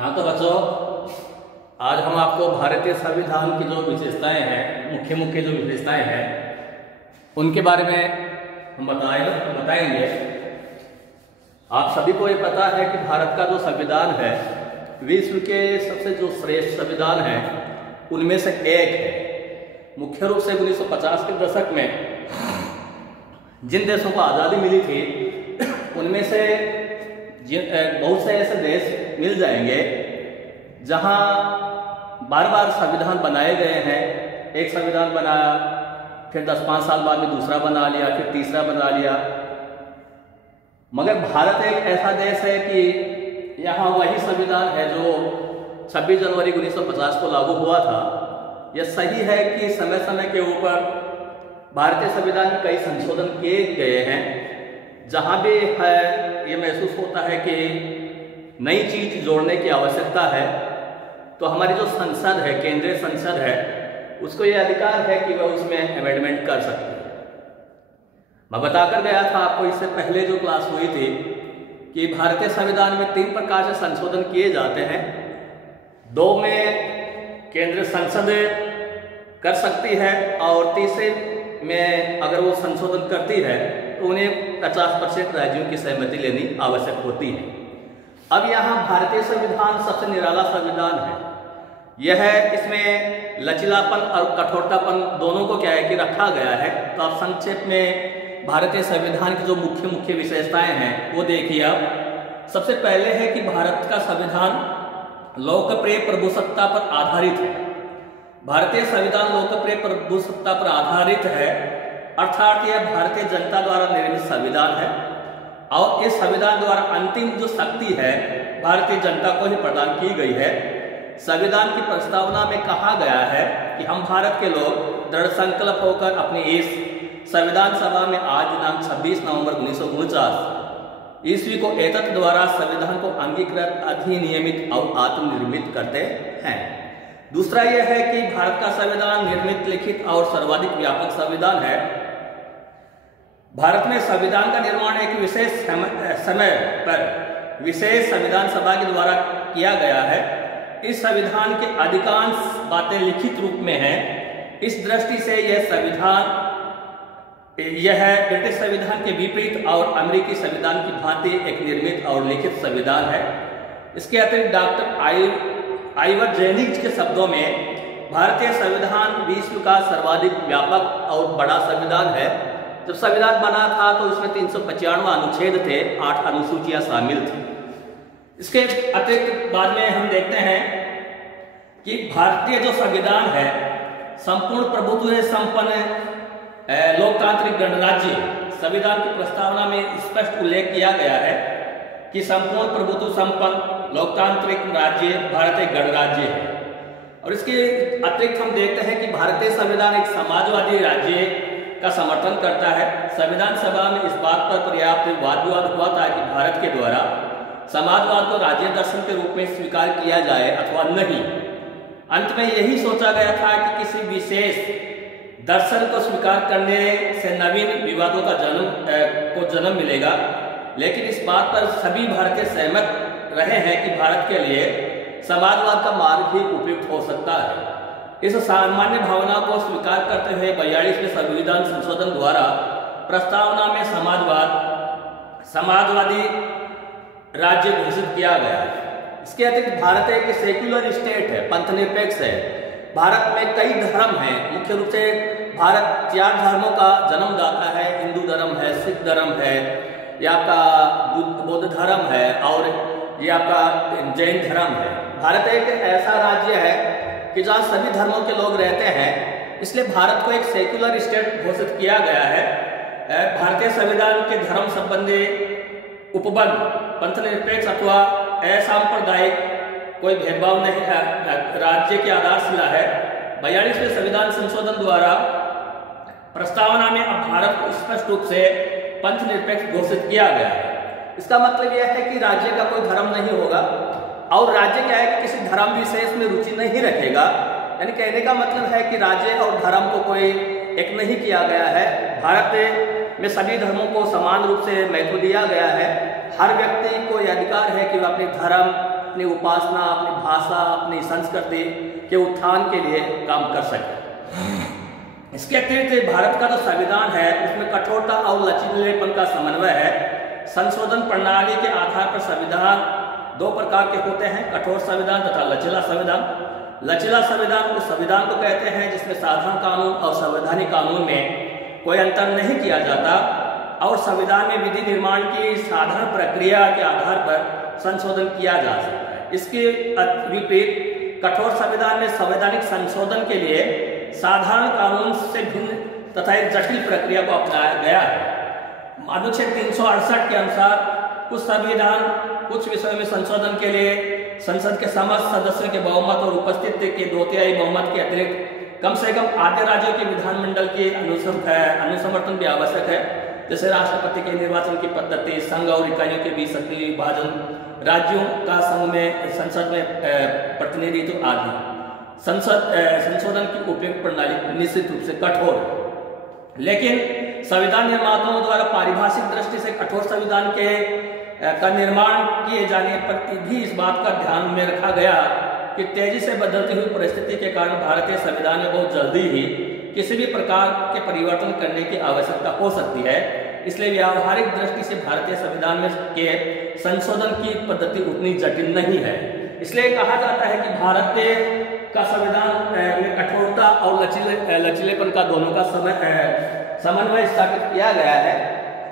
हाँ तो बच्चों, आज हम आपको भारतीय संविधान की जो विशेषताएं हैं, मुख्य मुख्य जो विशेषताएं हैं, उनके बारे में हम बताएंगे। आप सभी को ये पता है कि भारत का जो संविधान है विश्व के सबसे जो श्रेष्ठ संविधान है उनमें से एक है। मुख्य रूप से 1950 के दशक में जिन देशों को आज़ादी मिली थी उनमें से बहुत से ऐसे देश मिल जाएंगे जहां बार बार संविधान बनाए गए हैं। एक संविधान बनाया, फिर 10-5 साल बाद में दूसरा बना लिया, फिर तीसरा बना लिया। मगर भारत एक ऐसा देश है कि यहाँ वही संविधान है जो 26 जनवरी 1950 को लागू हुआ था। यह सही है कि समय समय के ऊपर भारतीय संविधान में कई संशोधन किए गए हैं। जहाँ भी है ये महसूस होता है कि नई चीज जोड़ने की आवश्यकता है, तो हमारी जो संसद है, केंद्रीय संसद है, उसको ये अधिकार है कि वह उसमें अमेंडमेंट कर सकती है। मैं बताकर गया था आपको इससे पहले जो क्लास हुई थी कि भारतीय संविधान में 3 प्रकार से संशोधन किए जाते हैं। 2 में केंद्रीय संसद कर सकती है और तीसरे में अगर वो संशोधन करती है तो उन्हें 50% राज्यों की सहमति लेनी आवश्यक होती है। अब यहाँ भारतीय संविधान सबसे निराला संविधान है। यह इसमें लचीलापन और कठोरतापन दोनों को क्या है कि रखा गया है। तो आप संक्षेप में भारतीय संविधान की जो मुख्य मुख्य विशेषताएं हैं वो देखिए। आप सबसे पहले है कि भारत का संविधान लोकप्रिय प्रभुसत्ता पर आधारित है। भारतीय संविधान लोकप्रिय प्रभुसत्ता पर आधारित है, अर्थात यह भारतीय जनता द्वारा निर्मित संविधान है और इस संविधान द्वारा अंतिम जो शक्ति है भारतीय जनता को ही प्रदान की गई है। संविधान की प्रस्तावना में कहा गया है कि हम भारत के लोग दृढ़ संकल्प होकर अपनी इस संविधान सभा में आज दिनांक 26 नवंबर 1949 ईस्वी को एतत् द्वारा संविधान को अंगीकृत, अधिनियमित और आत्मनिर्मित करते हैं। दूसरा यह है कि भारत का संविधान निर्मित, लिखित और सर्वाधिक व्यापक संविधान है। भारत में संविधान का निर्माण एक विशेष समय पर विशेष संविधान सभा के द्वारा किया गया है। इस संविधान के अधिकांश बातें लिखित रूप में हैं। इस दृष्टि से यह ब्रिटिश संविधान के विपरीत और अमेरिकी संविधान की भांति एक निर्मित और लिखित संविधान है। इसके अतिरिक्त डॉक्टर आइवर जेनिंग्स के शब्दों में भारतीय संविधान विश्व का सर्वाधिक व्यापक और बड़ा संविधान है। जब संविधान बना था तो उसमें 395 अनुच्छेद थे, 8 अनुसूचियां शामिल थी। इसके अतिरिक्त बाद में हम देखते हैं कि भारतीय जो संविधान है संपूर्ण प्रभुत्व से संपन्न लोकतांत्रिक गणराज्य। संविधान की प्रस्तावना में स्पष्ट उल्लेख किया गया है कि संपूर्ण प्रभुत्व संपन्न लोकतांत्रिक राज्य भारत एक गणराज्य है। और इसके अतिरिक्त हम देखते हैं कि भारतीय संविधान एक समाजवादी राज्य का समर्थन करता है। संविधान सभा में इस बात पर पर्याप्त वाद विवाद हुआ था कि भारत के द्वारा समाजवाद को राज्य दर्शन के रूप में स्वीकार किया जाए अथवा नहीं। अंत में यही सोचा गया था कि किसी विशेष दर्शन को स्वीकार करने से नवीन विवादों का जन्म मिलेगा। लेकिन इस बात पर सभी भारतीय सहमत रहे हैं कि भारत के लिए समाजवाद का मार्ग भी उपयुक्त हो सकता है। इस सामान्य भावना को स्वीकार करते हुए 42वें संविधान संशोधन द्वारा प्रस्तावना में समाजवादी राज्य घोषित किया गया है। इसके अतिरिक्त भारत एक सेक्युलर स्टेट है, पंथनिरपेक्ष है। भारत में कई धर्म हैं। मुख्य रूप से भारत 4 धर्मों का जन्मदाता है। हिंदू धर्म है, सिख धर्म है, ये आपका बौद्ध धर्म है और ये आपका जैन धर्म है। भारत एक ऐसा राज्य है कि जहाँ सभी धर्मों के लोग रहते हैं, इसलिए भारत को एक सेक्युलर स्टेट घोषित किया गया है। भारतीय संविधान के धर्म संबंधी उपबंध पंथनिरपेक्ष अथवा असांप्रदायिक कोई भेदभाव नहीं है, राज्य की आधारशिला है। 42वें संविधान संशोधन द्वारा प्रस्तावना में अब भारत को स्पष्ट रूप से पंथनिरपेक्ष घोषित किया गया है। इसका मतलब यह है कि राज्य का कोई धर्म नहीं होगा और राज्य क्या है कि किसी धर्म विशेष में रुचि नहीं रखेगा। यानी कहने का मतलब है कि राज्य और धर्म को कोई एक नहीं किया गया है। भारत में सभी धर्मों को समान रूप से महत्व दिया गया है। हर व्यक्ति को यह अधिकार है कि वह अपने धर्म अपनी उपासना, अपनी भाषा, अपनी संस्कृति के उत्थान के लिए काम कर सके। इसके अतिरिक्त भारत का जो संविधान है उसमें कठोरता और लचीलेपन का समन्वय है। संशोधन प्रणाली के आधार पर संविधान दो प्रकार के होते हैं, कठोर संविधान तथा लचीला संविधान। लचीला संविधान उस संविधान को कहते हैं जिसमें साधारण कानून और संवैधानिक कानून में कोई अंतर नहीं किया जाता और संविधान में विधि निर्माण की साधारण प्रक्रिया के आधार पर संशोधन किया जा सकता है। इसके विपरीत कठोर संविधान में संवैधानिक संशोधन के लिए साधारण कानून से भिन्न तथा एक जटिल प्रक्रिया को अपनाया गया है। अनुच्छेद 368 के अनुसार कुछ संविधान कुछ विषयों में संशोधन के लिए संसद के समस्त सदस्यों के बहुमत और उपस्थिति के 2/3 बहुमत के अतिरिक्त कम से कम आधे राज्यों के विधानमंडल के अनुसमर्थन भी आवश्यक है। जैसे राष्ट्रपति के निर्वाचन की पद्धति, संघ और इकाइयों के बीच शक्ति विभाजन, राज्यों का संघ में संसद में प्रतिनिधित्व आदि। संशोधन की उपयुक्त प्रणाली निश्चित रूप से कठोर है, लेकिन संविधान निर्माताओं द्वारा पारिभाषिक दृष्टि से कठोर संविधान का निर्माण किए जाने पर भी इस बात का ध्यान में रखा गया कि तेजी से बदलती हुई परिस्थिति के कारण भारतीय संविधान में बहुत जल्दी ही किसी भी प्रकार के परिवर्तन करने की आवश्यकता हो सकती है। इसलिए व्यावहारिक दृष्टि से भारतीय संविधान में के संशोधन की पद्धति उतनी जटिल नहीं है। इसलिए कहा जाता है कि भारत का संविधान में कठोरता और लचीलेपन का दोनों का समन्वय स्थापित किया गया है।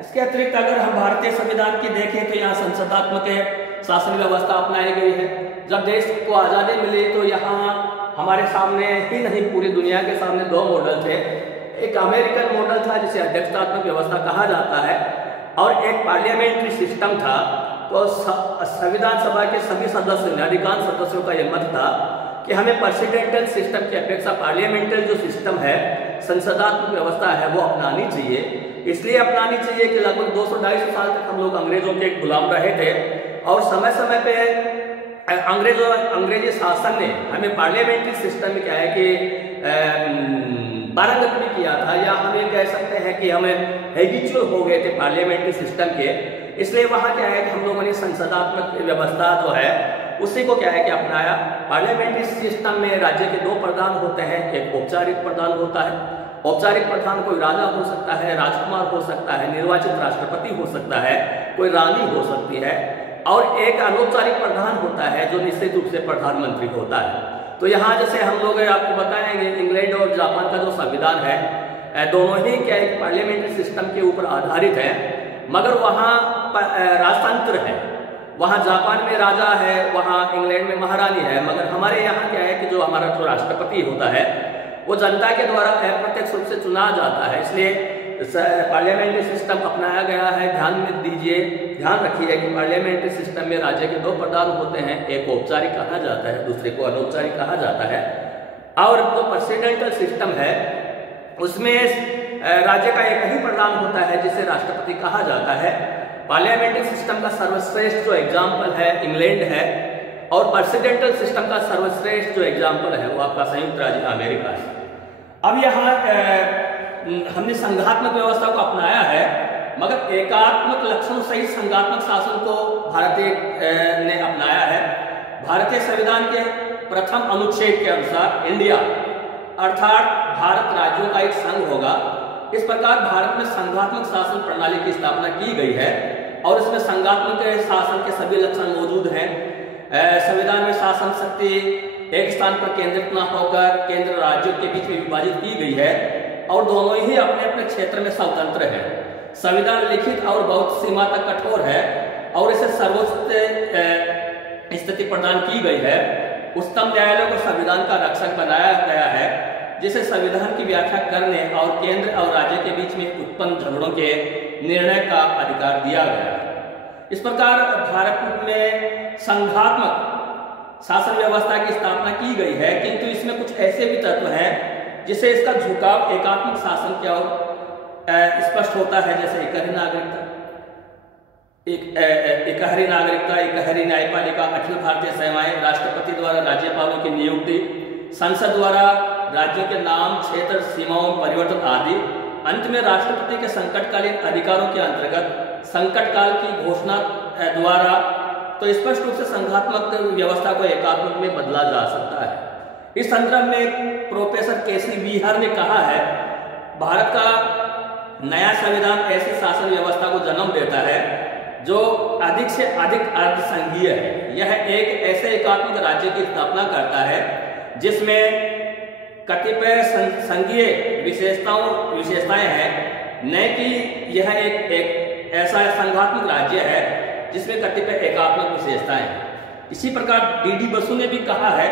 इसके अतिरिक्त अगर हम भारतीय संविधान की देखें तो यहाँ संसदात्मक शासन व्यवस्था अपनाई गई है। जब देश को आज़ादी मिली तो यहाँ हमारे सामने ही नहीं पूरी दुनिया के सामने दो मॉडल थे। एक अमेरिकन मॉडल था जिसे अध्यक्षतात्मक व्यवस्था कहा जाता है और एक पार्लियामेंट्री सिस्टम था। तो संविधान सभा के सभी सदस्यों, अधिकांश सदस्यों का यह मत था कि हमें प्रेसिडेंशियल सिस्टम की अपेक्षा पार्लियामेंट्री जो सिस्टम है, संसदात्मक व्यवस्था है, वो अपनानी चाहिए। इसलिए अपनानी चाहिए कि लगभग 200-250 साल तक हम लोग अंग्रेजों के गुलाम रहे थे और समय समय पे अंग्रेजी शासन ने हमें पार्लियामेंट्री सिस्टम में क्या है कि पारंगत भी किया था, या हम ये कह सकते हैं कि हमें हैबिचुअल हो गए थे पार्लियामेंट्री सिस्टम के। इसलिए वहाँ क्या है कि हम लोगों ने संसदात्मक व्यवस्था जो है उसी को क्या है कि अपनाया। पार्लियामेंट्री सिस्टम में राज्य के 2 प्रधान होते हैं। एक औपचारिक प्रधान होता है, औपचारिक प्रधान कोई राजा हो सकता है, राजकुमार हो सकता है, निर्वाचित राष्ट्रपति हो सकता है, कोई रानी हो सकती है, और एक अनौपचारिक प्रधान होता है जो निश्चित रूप से प्रधानमंत्री होता है। तो यहाँ जैसे हम लोग आपको बताएंगे इंग्लैंड और जापान का जो संविधान है दोनों ही क्या है पार्लियामेंट्री सिस्टम के ऊपर आधारित है, मगर वहाँ राजतंत्र है। वहाँ जापान में राजा है, वहाँ इंग्लैंड में महारानी है, मगर हमारे यहाँ क्या है कि जो हमारा जो राष्ट्रपति होता है वो जनता के द्वारा अप्रत्यक्ष रूप से चुना जाता है। इसलिए पार्लियामेंट्री सिस्टम अपनाया गया है। ध्यान में दीजिए, ध्यान रखिए कि पार्लियामेंट्री सिस्टम में राज्य के 2 प्रधान होते हैं, एक औपचारिक कहा जाता है, दूसरे को अनौपचारिक कहा जाता है। और जो प्रेसिडेंशियल सिस्टम है उसमें राज्य का एक ही प्रधान होता है जिसे राष्ट्रपति कहा जाता है। पार्लियामेंट्री सिस्टम का सर्वश्रेष्ठ जो एग्जाम्पल है इंग्लैंड है, और प्रेसिडेंशियल सिस्टम का सर्वश्रेष्ठ जो एग्जाम्पल है वो आपका संयुक्त राज्य अमेरिका है। अब यहाँ हमने संघात्मक व्यवस्था को अपनाया है, मगर एकात्मक लक्षण सहित संघात्मक शासन को भारतीय ने अपनाया है। भारतीय संविधान के प्रथम अनुच्छेद के अनुसार इंडिया अर्थात भारत राज्यों का एक संघ होगा। इस प्रकार भारत में संघात्मक शासन प्रणाली की स्थापना की गई है और इसमें संघात्मक शासन के सभी लक्षण मौजूद हैं। संविधान में शासन शक्ति एक स्थान पर केंद्रित न होकर केंद्र राज्यों के बीच में विभाजित की गई है और दोनों ही अपने अपने क्षेत्र में स्वतंत्र है। संविधान लिखित और बहुत सीमा तक कठोर है और इसे सर्वोच्च स्थिति प्रदान की गई है। उच्चतम न्यायालय को संविधान का रक्षक बनाया गया है, जिसे संविधान की व्याख्या करने और केंद्र और राज्य के बीच में उत्पन्न झगड़ों के निर्णय का अधिकार दिया गया है। इस प्रकार भारत में संघात्मक शासन व्यवस्था की स्थापना की गई है, किंतु इसमें कुछ ऐसे भी तत्व हैं जिससे इसका झुकाव एकात्मक शासन की ओर स्पष्ट होता है, जैसे एकहरी नागरिकता, एकहरी न्यायपालिका, अखिल भारतीय सेवाएं, राष्ट्रपति द्वारा राज्यपालों की नियुक्ति, संसद द्वारा राज्यों के नाम, क्षेत्र, सीमाओं में परिवर्तन आदि। अंत में राष्ट्रपति के संकटकालीन अधिकारों के अंतर्गत संकट काल की घोषणा द्वारा तो स्पष्ट रूप से संघात्मक व्यवस्था को एकात्मक में बदला जा सकता है। इस संदर्भ में प्रोफेसर केसी विहार ने कहा है, भारत का नया संविधान ऐसी शासन व्यवस्था को जन्म देता है जो अधिक से अधिक अर्धसंघीय है। यह एक ऐसे एकात्मक राज्य की स्थापना करता है जिसमें कतिपय संघीय विशेषताएं हैं, न कि यह एक ऐसा संघात्मक राज्य है जिसमें कतिपय एकात्मक विशेषताएं हैं। इसी प्रकार डी.डी. बसु ने भी कहा है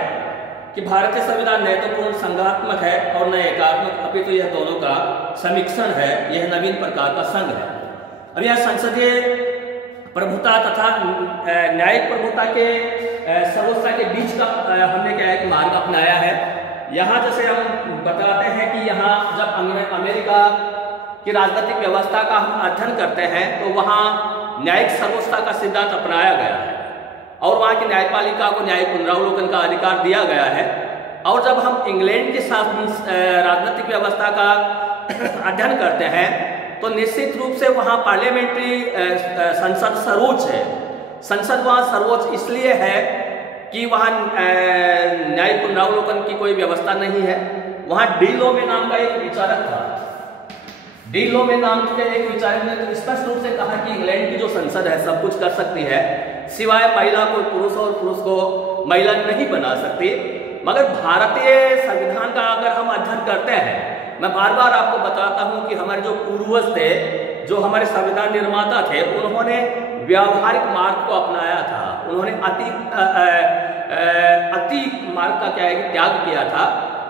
कि भारतीय संविधान न तो पूर्ण संघात्मक है और न एकात्मक, अपितु यह दोनों का समिश्रण है। यह नवीन प्रकार का संघ है। अब यह संसदीय प्रभुता तथा न्यायिक प्रभुता के सर्वोच्चता के बीच का हमने क्या है कि मार्ग अपनाया है। यहाँ जैसे हम बताते हैं कि यहाँ जब अमेरिका की राजनीतिक व्यवस्था का हम अध्ययन करते हैं तो वहाँ न्यायिक सर्वोच्चता का सिद्धांत अपनाया गया है और वहाँ की न्यायपालिका को न्यायिक पुनरावलोकन का अधिकार दिया गया है। और जब हम इंग्लैंड के साथ राजनीतिक व्यवस्था का अध्ययन करते हैं तो निश्चित रूप से वहाँ पार्लियामेंट्री संसद सर्वोच्च है। संसद वहाँ सर्वोच्च इसलिए है कि वहाँ न्यायिक पुनरावलोकन की कोई व्यवस्था नहीं है। वहाँ डी लोमे नाम का एक विचारक था। डी लोमे नाम के एक विचारक ने तो स्पष्ट रूप से कहा कि इंग्लैंड की जो संसद है सब कुछ कर सकती है, सिवाय महिला को पुरुष और पुरुष को महिला नहीं बना सकती। मगर भारतीय संविधान का अगर हम अध्ययन करते हैं, मैं बार बार आपको बताता हूं कि हमारे जो पूर्वज थे, जो हमारे संविधान निर्माता थे, उन्होंने व्यावहारिक मार्ग को अपनाया था। उन्होंने अति मार्ग का क्या है कि त्याग किया था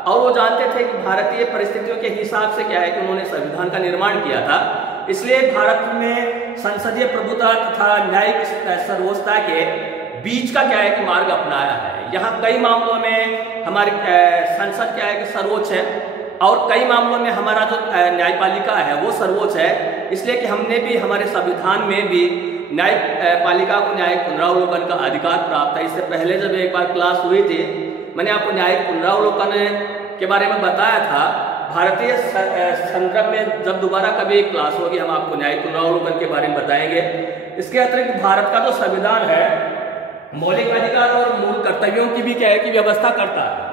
और वो जानते थे कि भारतीय परिस्थितियों के हिसाब से क्या है कि उन्होंने संविधान का निर्माण किया था। इसलिए भारत में संसदीय प्रभुता तथा न्यायिक सर्वोच्चता के बीच का क्या है कि मार्ग अपनाया है। यहाँ कई मामलों में हमारी संसद क्या है कि सर्वोच्च है और कई मामलों में हमारा जो न्यायपालिका है वो सर्वोच्च है। इसलिए कि हमने भी हमारे संविधान में भी न्यायपालिका को न्यायिक पुनरावलोकन का अधिकार प्राप्त है। इससे पहले जब एक बार क्लास हुई थी, मैंने आपको न्यायिक पुनरावलोकन के बारे में बताया था। भारतीय संदर्भ में जब दोबारा कभी क्लास होगी हम आपको न्यायिक पुनरावलोकन के बारे में बताएंगे। इसके अतिरिक्त भारत का जो संविधान है मौलिक अधिकार और मूल कर्तव्यों की भी क्या है कि व्यवस्था करता है।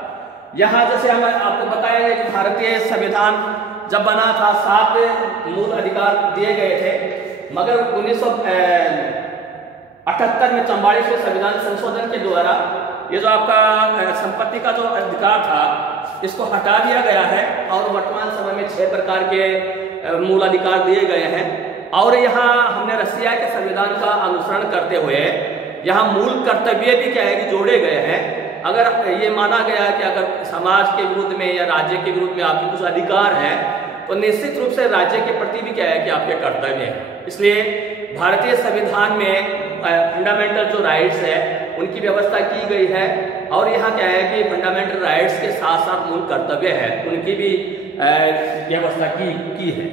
यहाँ जैसे हम आपको बताएंगे कि भारतीय संविधान जब बना था 7 मूल अधिकार दिए गए थे, मगर 1978 में 44वें संविधान संशोधन के द्वारा ये जो आपका संपत्ति का जो अधिकार था इसको हटा दिया गया है और वर्तमान समय में 6 प्रकार के मूल अधिकार दिए गए हैं। और यहाँ हमने रसिया के संविधान का अनुसरण करते हुए यहाँ मूल कर्तव्य भी क्या है कि जोड़े गए हैं। अगर ये माना गया है कि अगर समाज के विरुद्ध में या राज्य के विरुद्ध में आपके कुछ अधिकार हैं तो निश्चित रूप से राज्य के प्रति भी क्या है कि आपके कर्तव्य हैं। इसलिए भारतीय संविधान में फंडामेंटल जो राइट्स है उनकी व्यवस्था की गई है और यहाँ क्या है कि फंडामेंटल राइट्स के साथ साथ मूल कर्तव्य है उनकी भी व्यवस्था की है।